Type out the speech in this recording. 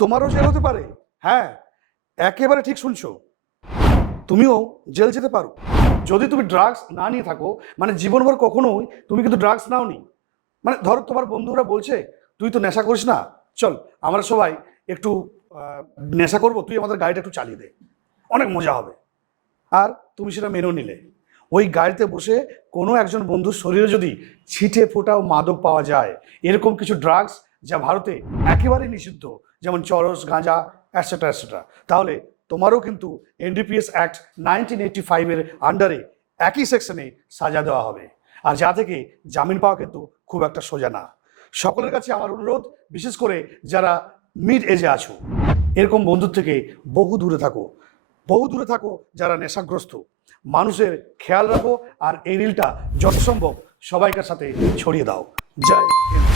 তোমারও জেল হতে পারে। হ্যাঁ, একেবারে ঠিক শুনছো, তুমিও জেল যেতে পারো যদি তুমি ড্রাগস না নিয়ে থাকো। মানে জীবনভর কখনোই তুমি কিন্তু ড্রাগস নাওনি। মানে ধরো তোমার বন্ধুরা বলছে তুই তো নেশা করিস না, চল আমরা সবাই একটু নেশা করবো, তুই আমাদের গাড়িটা একটু চালিয়ে দে, অনেক মজা হবে। আর তুমি সেটা মেনেও নিলে। ওই গাড়িতে বসে কোনো একজন বন্ধুর শরীরে যদি ছিটে ফোটাও মাদক পাওয়া যায়, এরকম কিছু ড্রাগস যা ভারতে একেবারেই নিষিদ্ধ, যেমন চরস, গাঁজা, অ্যাটসেট্রা অ্যাটসেট্রা, তাহলে তোমারও কিন্তু এনডিপিএস অ্যাক্ট 1985-এর আন্ডারে একই সেকশনে সাজা দেওয়া হবে। আর যা থেকে জামিন পাওয়া কিন্তু খুব একটা সোজা না। সকলের কাছে আমার অনুরোধ, বিশেষ করে যারা মিড এজে আছো, এরকম বন্ধুর থেকে বহু দূরে থাকো, বহু দূরে থাকো যারা নেশাগ্রস্ত। মানুষের খেয়াল রাখো আর এই রিলটা যত সম্ভব সবাইকার সাথে ছড়িয়ে দাও। জয় হিন্দ।